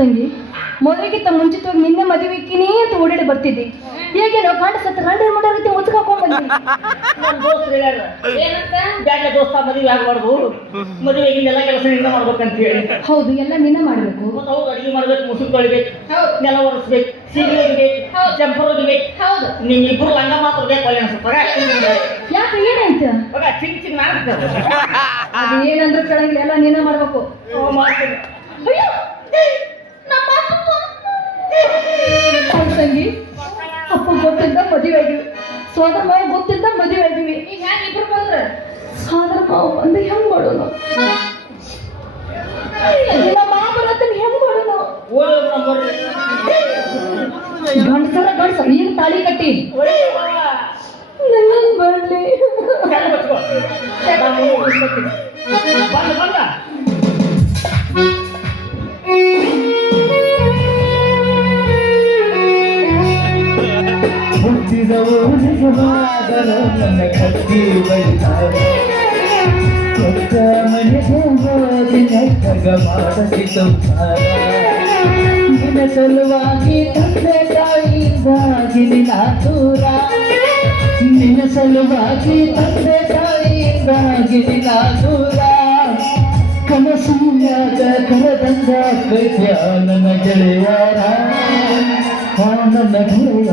ತಂಗಿ, ಮದುವೆಗಿಂತ ಮುಂಚಿತವಾಗಿ ನಿನ್ನೆ ಮದುವೆಕಿನಿ ಅಂತ ಓಡಾಡಿ ಬರ್ತಿದ್ದಿ. ಹೇಗೇನೋ ಗಂಡ ಸತ್ತ ಗಂಡ ಏನ್ ಮಾಡಾರತಿ ಮುಚ್ಚಾಕೊಂಡ್ ಬಂದಿ. ನಮ್ಮ ದೋಸ್ತರು ಹೇಳ್ಯಾರ ಏನಂತ ಬ್ಯಾಡ ದೋಸ್ತ ಮದುವೆ ಆಗ್ಬಾರ್ದು, ಮದುವೆಗಿಂದೆಲ್ಲ ಕೆಲಸ ನಿನ್ನ ಮಾಡ್ಬೇಕಂತ ಹೇಳಿ. ಹೌದು, ಎಲ್ಲ ನಿನ್ನ ಮಾಡ್ಬೇಕು. ಮತ್ತೆ ಹೌದು, ಅಡಿಗೆ ಮಾಡ್ಬೇಕು, ಮುಸುಕ್ ತೊಳಿಬೇಕು, ನೆಲ ಒರೆಸ್ಬೇಕು, ಸೀರೆ ಒಗಿಬೇಕು, ಜಂಪರ್ ಒಗಿಬೇಕು. ಹೌದು, ನಿಮ್ ಇಬ್ರು ಲಂಗ ಮಾತ್ರ ಬೇಕು ಅಲ್ಲಿ ಅನ್ಸುತ್ತೆ. ಯಾಕೆ ಏನಾಯ್ತ? ಚಿಂಗ್ ಚಿಂಗ್ ಮಾಡ್ತಾರೆ. ಅದು ಏನಂದ್ರೆ ಕೆಳಗಿಲ್ಲ, ಎಲ್ಲ ನಿನ್ನ ಮಾಡ್ಬೇಕು. ಮಾಡ್ತೀನಿ. ಅಯ್ಯೋ, ನಮ್ಮ ಹೌದು ತಂಗಿ, ಅಪ್ಪ ಗೊತ್ತಿದ್ದ ಮದುವೆ ಆಗಿವಿ, ಸೋದರ ಮಾವ ಗೊತ್ತಿದ್ದ ಮದುವೆ ಆಗಿವಿ. ಈಗ ಹ್ಯಾಂಗ ಇಬ್ರು ಬಂದ್ರೆ ಸೋದರ ಮಾವ ಬಂದು ಹೆಂಗ್ ಮಾಡೋಣ? ನಮ್ಮ ಮಾವ ಬರತ್ತನ ಹೆಂಗ್ ಮಾಡೋಣ? ಗಂಡಸರ ನೀನು ತಾಳಿ ಕಟ್ಟಿ ನನ್ನ ಬರ್ಲಿ. ಹುಟ್ಟಿದವು ನಿಜವಾದರೂ ನನ್ನ ಕಟ್ಟಿ ಬಳಿತಾರೆ. ಕೊಟ್ಟ ಮನೆಗೆ ಹೋಗಿ ನೆಟ್ಟಗ ಮಾಡದಿ ಸಂಸಾರ. ನಿನ್ನ ಸಲುವಾಗಿ ತಂದೆ ತಾಯಿಯಿಂದಾಗಿ ನಿನ್ನ ದೂರ. ನಿನ್ನ ಸಲುವಾಗಿ ತಂದೆ ತಾಯಿಯಿಂದಾಗಿ ನಿನ್ನ ದೂರ. ಕನಸಿನಾಗ ಕರೆದಂಗ ಕೈಯ ನನ್ನ ಗೆಳೆಯರ, ನನ್ನ ಗೆಳೆಯರ.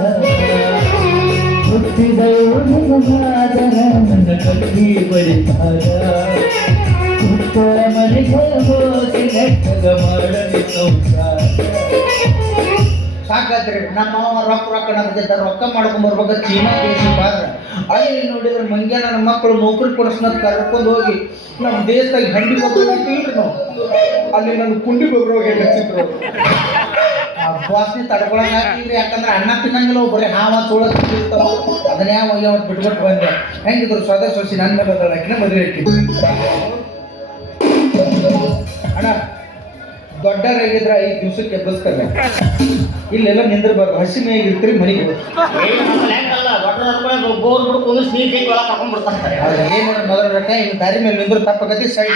ಹುಟ್ಟಿದವು ನಿಜವಾದರ ನನ್ನ ಕಟ್ಟಿ ಬಳಿತಾರ. ಹುಟ್ಟ ಮನೆಗೆ ಹೋಗಿ ನೆಟ್ಟಗ ಮಾಡಲಿ ಸಂಸಾರ. ಸಾಕಾದ್ರಿ ನಮ್ಮ ಮಾವ ರೊಕ್ಕ ನಮ್ದಿದ್ದ ರೊಕ್ಕ ಮಾಡ್ಕೊಂಡ್ ಬರ್ಬೇಕು ಚೀನಾ ದೇಶ ಬಾದ್ರ. ಅಲ್ಲಿ ನೋಡಿದ್ರೆ ಮಂಗ್ಯ ನನ್ನ ಮಕ್ಕಳು ನೌಕರಿ ಕೊಡಿಸ್ನದ್ ಕರ್ಕೊಂಡು ಹೋಗಿ ನಮ್ಮ ದೇಶದಾಗ ಹಂಡಿ ಗೊಬ್ಬರ ಇಟ್ಟಿಲ್ರಿ ನಾವು. ಅಲ್ಲಿ ನನ್ನ ಕುಂಡಿ ಗೊಬ್ಬರ ಹೋಗಿ ಹಚ್ಚಿದ್ರು. ವಾಸನೆ ತಡ್ಕೊಳಕ್ ಹಾಕಿದ್ರಿ, ಯಾಕಂದ್ರೆ ಅನ್ನ ತಿನ್ನಂಗಿಲ್ಲ, ಬರೀ ಹಾವ ಚೋಳ ತಿಂತಿರ್ತಾವ. ಅದನ್ನ ಯಾವ ಬಿಟ್ಬಿಟ್ಟು ಬಂದೆ. ಹೆಂಗಿದ್ರು ಸ್ವದ ಸೊಸಿ ನನ್ನ ಮೇಲೆ ಅದನ್ನ ಮದುವೆ ಇಟ್ಟಿದ್ವಿ. ಅಣ್ಣ ದೊಡ್ಡರಾಗಿದ್ರೆ 5 ದಿವಸಕ್ಕೆ ಎಬ್ಬಸ್ಕಲ್ಲ, ಇಲ್ಲೆಲ್ಲ ನಿಂದಿರ್ಬಾರ್ದು. ಹಸಿ ಮೇಯಾಗಿ ಇರ್ತೀರಿ ಮನೆಗೆ ಗೋರ್ ಬಿಡ್ಕೊಂಡು ನೀರ್ ಒಳಗೆ ತಗೊಂಡ್ಬಿಡ್ತಾರೆ. ಏನಾದ್ರು ಮೊದಲ ರೊಕ್ಕ ಇನ್ನು ದಾರಿ ಮೇಲೆ ನಿಂದ್ರು ತಪ್ಪಕತಿ ಸೈಡ್